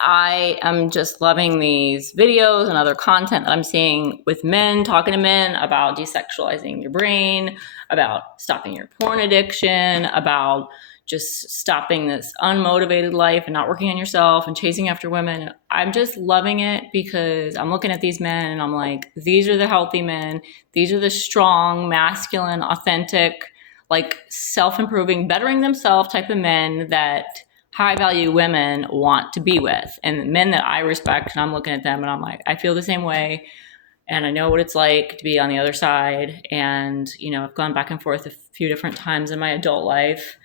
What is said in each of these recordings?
I am just loving these videos and other content that I'm seeing with men, talking to men about desexualizing your brain, about stopping your porn addiction, about just stopping this unmotivated life and not working on yourself and chasing after women. I'm just loving it because I'm looking at these men and I'm like, these are the healthy men. These are the strong, masculine, authentic, like self-improving, bettering themselves type of men that high value women want to be with, and men that I respect. And I'm looking at them and I'm like, I feel the same way. And I know what it's like to be on the other side. And, I've gone back and forth a few different times in my adult life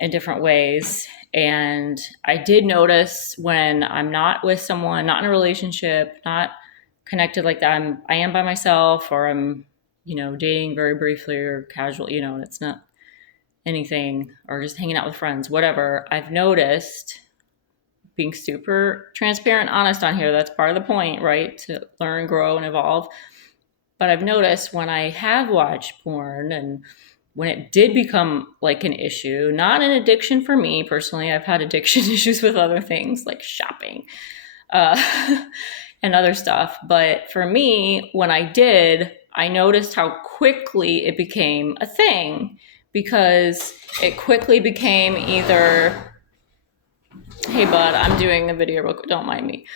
in different ways. And I did notice when I'm not with someone, not in a relationship, not connected like that, I am by myself, or I'm, dating very briefly or casual, and it's not anything, or just hanging out with friends, whatever. I've noticed, being super transparent, honest on here, that's part of the point, right? To learn, grow, and evolve. But I've noticed when I have watched porn, and when it did become like an issue, not an addiction for me personally, I've had addiction issues with other things like shopping uh, and other stuff. But for me, when I did, I noticed how quickly it became a thing, because it quickly became either, hey, bud, I'm doing a video real quick, don't mind me.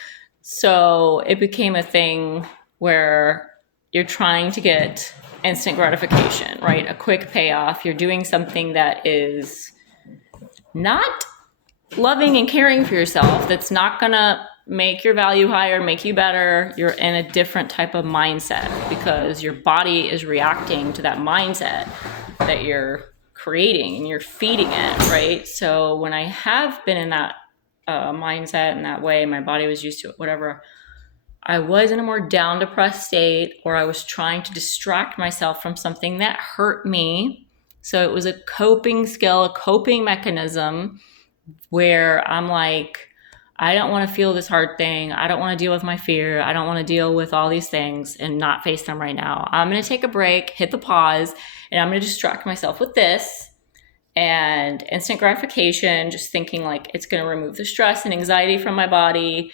So it became a thing where you're trying to get instant gratification, right? A quick payoff. You're doing something that is not loving and caring for yourself, that's not gonna make your value higher, make you better. You're in a different type of mindset because your body is reacting to that mindset that you're creating and you're feeding it, right? So when I have been in that mindset in that way, my body was used to it, whatever, I was in a more down, depressed state, or I was trying to distract myself from something that hurt me. So it was a coping skill, a coping mechanism, where I'm like, I don't want to feel this hard thing. I don't want to deal with my fear. I don't want to deal with all these things and not face them right now. I'm going to take a break, hit the pause, and I'm going to distract myself with this and instant gratification, just thinking like it's going to remove the stress and anxiety from my body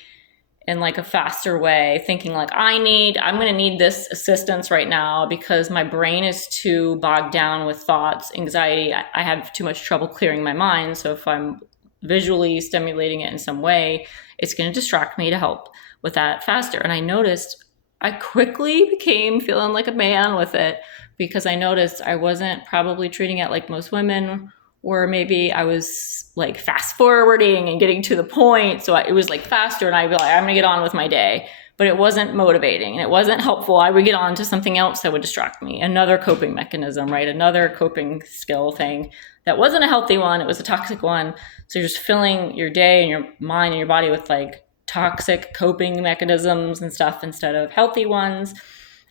in like a faster way, thinking like I'm going to need this assistance right now because my brain is too bogged down with thoughts, anxiety. I have too much trouble clearing my mind. So if I'm visually stimulating it in some way, it's going to distract me to help with that faster. And I noticed I quickly became feeling like a man with it, because I noticed I wasn't probably treating it like most women, or maybe I was like fast forwarding and getting to the point. So it was like faster, and I'd be like, I'm going to get on with my day. But it wasn't motivating and it wasn't helpful. I would get on to something else that would distract me. Another coping mechanism, right? Another coping skill thing that wasn't a healthy one. It was a toxic one. So you're just filling your day and your mind and your body with like toxic coping mechanisms and stuff instead of healthy ones.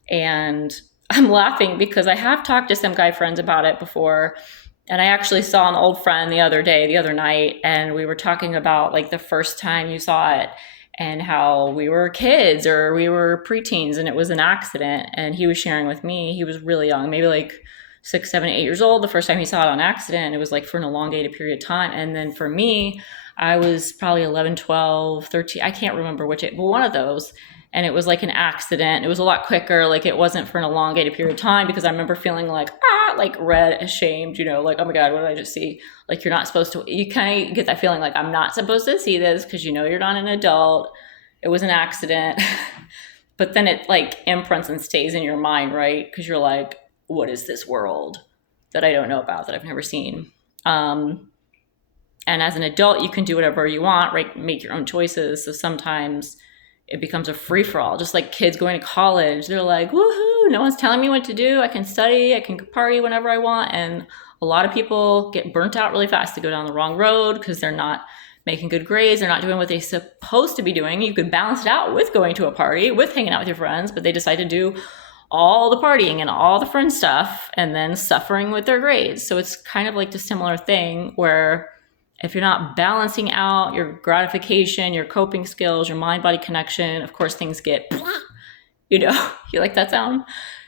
And I'm laughing because I have talked to some guy friends about it before. And I actually saw an old friend the other night, and we were talking about like the first time you saw it and how we were kids or we were preteens and it was an accident. And he was sharing with me, he was really young, maybe like 6, 7, 8 years old the first time he saw it on accident. It was like for an elongated period of time. And then for me, I was probably 11, 12, 13, I can't remember which, but one of those. And it was like an accident. It was a lot quicker. Like it wasn't for an elongated period of time, because I remember feeling like, like red, ashamed, like, oh my God, what did I just see? Like you're not supposed to, you kind of get that feeling like I'm not supposed to see this because you're not an adult. It was an accident. But then it like imprints and stays in your mind, right? Because you're like, what is this world that I don't know about, that I've never seen? And as an adult, you can do whatever you want, right? Make your own choices. So sometimes it becomes a free-for-all, just like kids going to college. They're like, woohoo, no one's telling me what to do. I can study, I can party whenever I want. And a lot of people get burnt out really fast. They go down the wrong road because they're not making good grades. They're not doing what they're supposed to be doing. You could balance it out with going to a party, with hanging out with your friends, but they decide to do all the partying and all the friend stuff and then suffering with their grades. So it's kind of like the similar thing where if you're not balancing out your gratification, your coping skills, your mind-body connection, of course things get, you like that sound?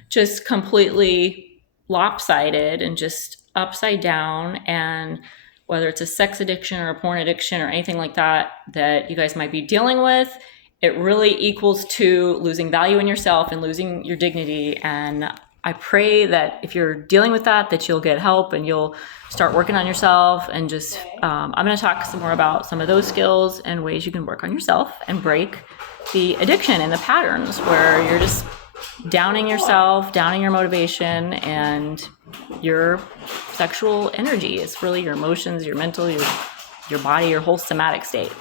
Just completely lopsided and just upside down. And whether it's a sex addiction or a porn addiction or anything like that that you guys might be dealing with, it really equals to losing value in yourself and losing your dignity. And I pray that if you're dealing with that, that you'll get help and you'll start working on yourself. And just, I'm going to talk some more about some of those skills and ways you can work on yourself and break the addiction and the patterns where you're just downing yourself, downing your motivation and your sexual energy. It's really your emotions, your mental, your body, your whole somatic state.